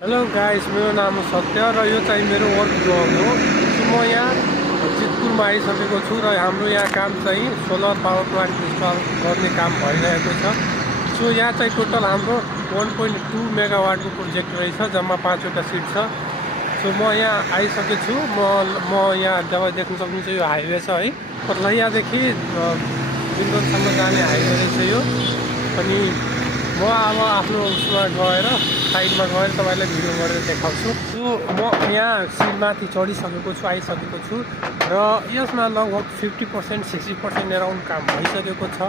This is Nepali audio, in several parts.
हेलो गाइस, मेरो नाम हो सत्य र यो चाहिँ मेरो वर्क जोन हो। म यहाँ जितपुरमा आइसकेको छु र हाम्रो यहाँ काम चाहिँ सोलर पावर प्लान्ट इन्स्टल गर्ने काम भइरहेको छ। सो यहाँ चाहिँ टोटल हाम्रो 1.2 मेगावाटको प्रोजेक्ट रहेछ, जम्मा 5वटा सिट छ। सो म यहाँ आइसकेको छु। म यहाँ जब देख्न सक्नुहुन्छ यो हाइवे छ है, मतलब यहाँदेखि बिन्दुसम्म जाने हाइवे रहेछ यो। अनि म अब आफ्नो उसमा गएर साइडमा गएर तपाईँलाई भिडियो गरेर देखाउँछु। सो म यहाँ सिटमाथि चढिसकेको छु, आइसकेको छु र यसमा लगभग 50% 60% एराउन्ड काम भइसकेको छ।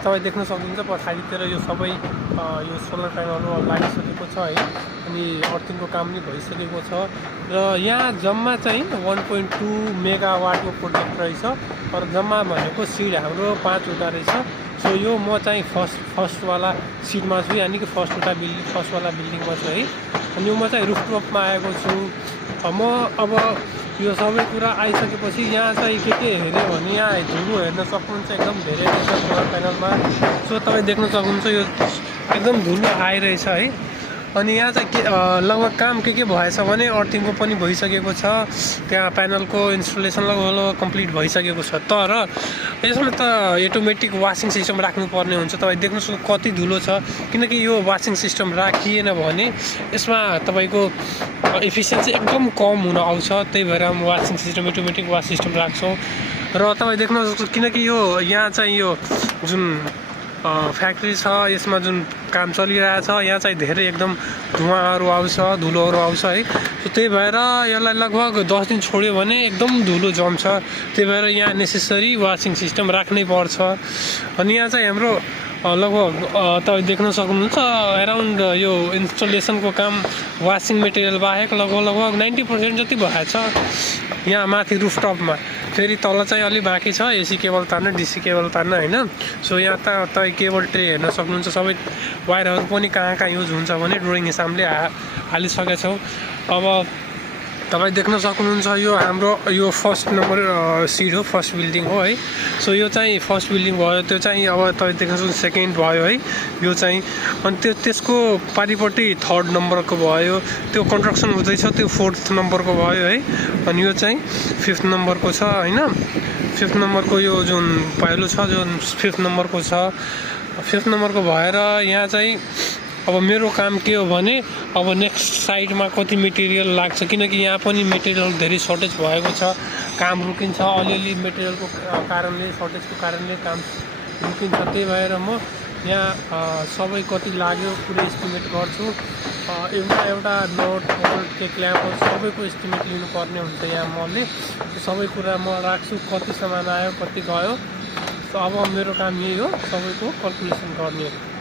तपाईँ देख्न सक्नुहुन्छ पछाडितिर यो सबै यो सोलर प्यानलहरू लागिसकेको छ है। अनि अर्थिङको काम पनि भइसकेको छ र यहाँ जम्मा चाहिँ 1.2 मेगावाटको प्रोजेक्ट रहेछ। र जम्मा भनेको सिट हाम्रो 5वटा रहेछ। सो यो म चाहिँ फर्स्टवाला सिटमा छु, यानि कि फर्स्टवाला बिल्डिङमा छु है। अनि म चाहिँ रुफटपमा आएको छु। म अब यो सबै कुरा आइसकेपछि यहाँ चाहिँ के हेऱ्यो भने यहाँ धुलो हेर्न सक्नुहुन्छ, एकदम धेरै रहेछ सोलर प्यानलमा। सो तपाईँ देख्न सक्नुहुन्छ यो एकदम धुलो आइरहेछ है। अनि यहाँ चाहिँ लगभग काम के भएछ भने अर्थिङको पनि भइसकेको छ, त्यहाँ प्यानलको इन्स्टलेसन लगभग कम्प्लिट भइसकेको छ। तर यसमा त अटोमेटिक वासिङ सिस्टम राख्नुपर्ने हुन्छ। तपाईँ देख्नु सक्नु कति धुलो छ, किनकि यो वासिङ सिस्टम राखिएन भने यसमा तपाईँको एफिसियन्सी एकदम कम हुन आउँछ। त्यही भएर हम वासिङ सिस्टम अटोमेटिक वास सिस्टम राख्छौँ। र तपाईँ देख्न सक्नुहुन्छ किनकि यो यहाँ चाहिँ यो जुन फ्याक्ट्री छ, यसमा जुन काम चलिरहेछ, यहाँ चाहिँ धेरै एकदम धुवाँहरू आउँछ, धुलोहरू आउँछ है। त्यही भएर यसलाई लगभग 10 दिन छोड्यो भने एकदम धुलो जम्छ। त्यही भएर यहाँ नेसेसरी वासिङ सिस्टम राख्नै पर्छ। अनि यहाँ चाहिँ हाम्रो लगभग तपाईँ देख्न सक्नुहुन्छ एराउन्ड यो इन्स्टलेसनको काम वासिङ मेटेरियल बाहेक लगभग 90% जति भएछ यहाँ माथि रुफटपमा। फेरि तल चाहिँ अलि बाँकी छ, एसी केबल तान्न, डिसी केबल तान्न होइन। सो यहाँ त तपाईँ केबल ट्रे हेर्न सक्नुहुन्छ, सबै वायरहरू पनि कहाँ युज हुन्छ भने ड्रइङ हिसाबले हालिसकेका छौँ। अब तपाईँ देख्न सक्नुहुन्छ यो हाम्रो यो फर्स्ट नम्बर सिट हो, फर्स्ट बिल्डिङ हो है। सो यो चाहिँ फर्स्ट बिल्डिङ भयो, त्यो चाहिँ अब तपाईँ देख्न सक्नुहुन्छ सेकेन्ड भयो है यो चाहिँ। अनि त्यसको पारिपट्टि 3rd नम्बरको भयो, त्यो कन्स्ट्रक्सन हुँदैछ, त्यो 4th नम्बरको भयो है। अनि यो चाहिँ 5th नम्बरको छ होइन। 5th नम्बरको यो जुन पहिलो छ, जुन 5th नम्बरको छ, 5th नम्बरको भएर यहाँ चाहिँ अब मेरो काम के हो भने अब नेक्स्ट साइडमा कति मेटेरियल लाग्छ, किनकि यहाँ पनि मेटेरियल धेरै सर्टेज भएको छ, काम रुकिन्छ अलिअलि मेटेरियलको कारणले, सर्टेजको कारणले काम रुकिन्छ। त्यही भएर म यहाँ सबै कति लाग्यो पुरै एस्टिमेट गर्छु। एउटा नट बोल्ट टेक ल्याम्प सबैको एस्टिमेट लिनुपर्ने हुन्छ यहाँ। मैले सबै कुरा म राख्छु, कति सामान आयो कति गयो। अब मेरो काम यही हो, सबैको क्याल्कुलेसन गर्ने।